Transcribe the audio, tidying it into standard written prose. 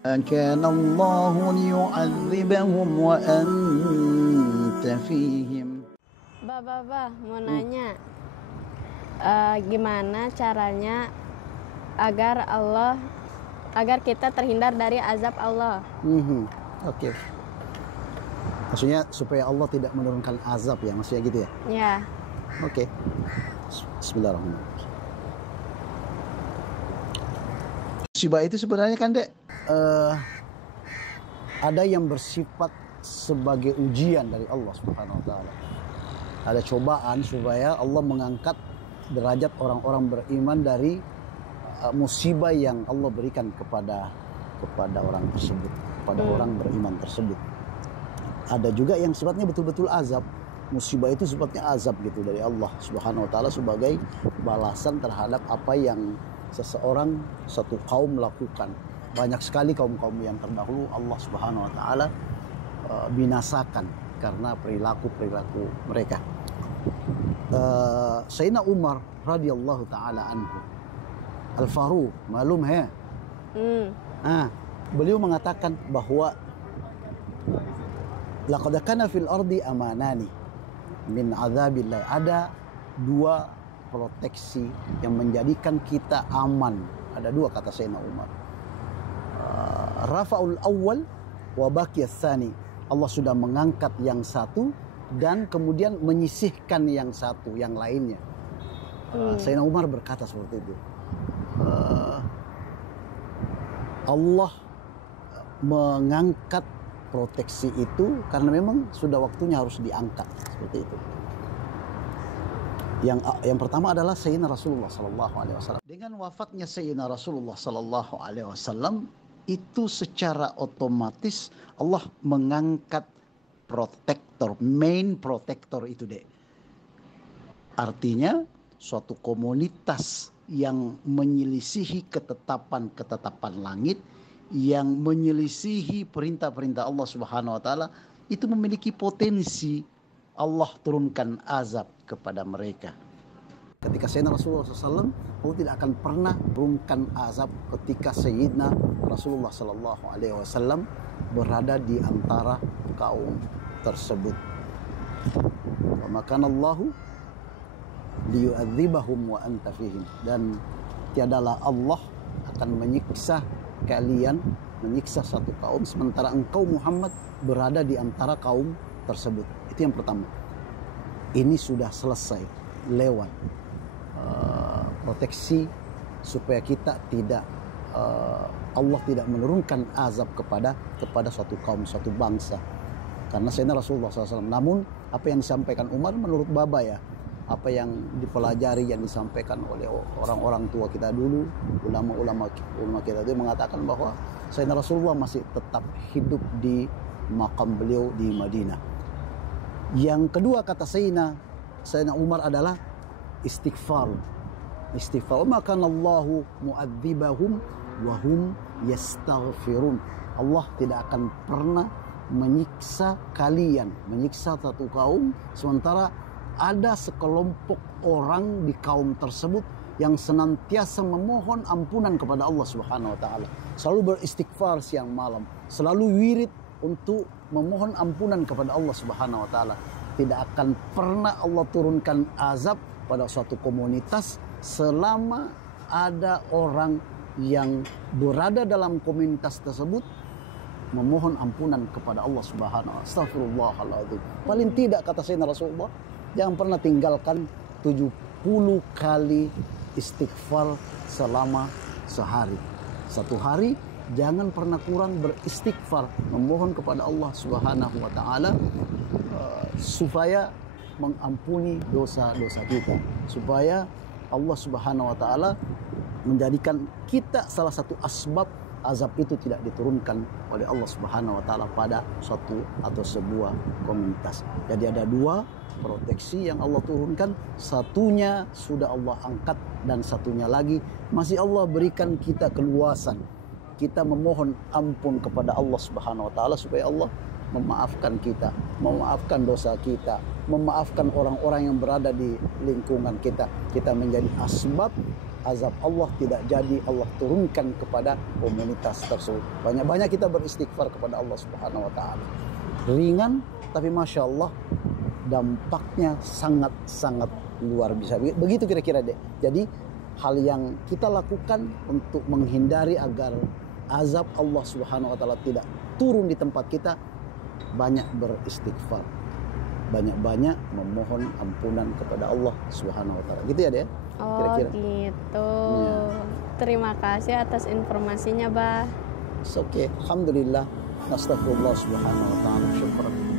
أكان الله ليعذبهم وأنت فيهم. Mau nanya, gimana caranya agar kita terhindar dari azab Allah? Oke. Maksudnya supaya Allah tidak menurunkan azab ya, maksudnya gitu ya? Ya. Oke. Bismillahirrahmanirrahim. Musibah itu sebenarnya kan Dek, ada yang bersifat sebagai ujian dari Allah Subhanahu wa taala. Ada cobaan supaya Allah mengangkat derajat orang-orang beriman dari musibah yang Allah berikan kepada orang tersebut, kepada orang beriman tersebut. Ada juga yang sifatnya betul-betul azab. Musibah itu sifatnya azab gitu dari Allah Subhanahu wa taala sebagai balasan terhadap apa yang seseorang, satu kaum lakukan. Banyak sekali kaum-kaum yang terdahulu Allah Subhanahu wa taala binasakan karena perilaku mereka. Sayyidina Umar radhiyallahu taala anhu, Al-Faruq, malum ya. Beliau mengatakan bahwa laqad kana fil ardi amanani min azabillah. Ada dua proteksi yang menjadikan kita aman. Ada dua, kata Sayyidina Umar. Rafa'ul awwal wa baqiyas tsani. Allah sudah mengangkat yang satu dan kemudian menyisihkan yang satu, yang lainnya. Sayyidina Umar berkata seperti itu. Allah mengangkat proteksi itu karena memang sudah waktunya harus diangkat, seperti itu. Yang pertama adalah Sayyidina Rasulullah sallallahu alaihi wasallam. Dengan wafatnya Sayyidina Rasulullah sallallahu alaihi wasallam, itu secara otomatis Allah mengangkat protektor, main protektor itu deh. Artinya suatu komunitas yang menyelisihi ketetapan langit, yang menyelisihi perintah-perintah Allah Subhanahu wa taala, itu memiliki potensi Allah turunkan azab kepada mereka. Ketika Sayyidina Rasulullah SAW, Allah tidak akan pernah turunkan azab ketika Sayyidina Rasulullah SAW berada di antara kaum tersebut. Wa makana Allahu liyu'adzibahum wa anta fihim. Dan tiadalah Allah akan menyiksa kalian, menyiksa satu kaum sementara engkau Muhammad berada di antara kaum tersebut. Itu yang pertama. Ini sudah selesai, lewat. Proteksi supaya kita tidak Allah tidak menurunkan azab kepada suatu kaum, suatu bangsa. Karena Sayyidina Rasulullah SAW. Namun apa yang disampaikan Umar menurut Baba ya, apa yang dipelajari, yang disampaikan oleh orang-orang tua kita dulu, ulama kita itu mengatakan bahwa Sayyidina Rasulullah masih tetap hidup di makam beliau di Madinah. Yang kedua, kata Sayyidina Umar adalah istighfar. Maka Allahu mu'adzibahum wa hum yastaghfirun. Allah tidak akan pernah menyiksa kalian, menyiksa satu kaum sementara ada sekelompok orang di kaum tersebut yang senantiasa memohon ampunan kepada Allah Subhanahu wa taala. Selalu beristighfar siang malam, selalu wirid untuk memohon ampunan kepada Allah Subhanahu wa taala. Tidak akan pernah Allah turunkan azab pada suatu komunitas selama ada orang yang berada dalam komunitas tersebut memohon ampunan kepada Allah Subhanahu wa taala. Astagfirullahaladzim. Paling tidak, kata Sayyidina Rasulullah, jangan pernah tinggalkan 70 kali istighfar selama sehari. Satu hari jangan pernah kurang beristighfar, memohon kepada Allah Subhanahu wa taala supaya mengampuni dosa-dosa kita, supaya Allah Subhanahu wa taala menjadikan kita salah satu asbab azab itu tidak diturunkan oleh Allah Subhanahu wa taala pada suatu atau sebuah komunitas. Jadi ada dua proteksi yang Allah turunkan, satunya sudah Allah angkat dan satunya lagi masih Allah berikan kita keluasan. Kita memohon ampun kepada Allah Subhanahu wa taala supaya Allah memaafkan kita, memaafkan dosa kita, memaafkan orang-orang yang berada di lingkungan kita. Kita menjadi asbab azab Allah tidak jadi Allah turunkan kepada komunitas tersebut. Banyak-banyak kita beristighfar kepada Allah Subhanahu wa taala. Ringan tapi Masya Allah dampaknya sangat-sangat luar biasa. Begitu kira-kira deh. Jadi hal yang kita lakukan untuk menghindari agar azab Allah Subhanahu wa taala tidak turun di tempat kita, banyak beristighfar, banyak-banyak memohon ampunan kepada Allah Subhanahu wa taala. Gitu ya, deh. Oh, Kira-kira. gitu. Ya. Terima kasih atas informasinya, Bah. Oke, alhamdulillah. Astagfirullah subhanahu wa ta'ala. Syukran.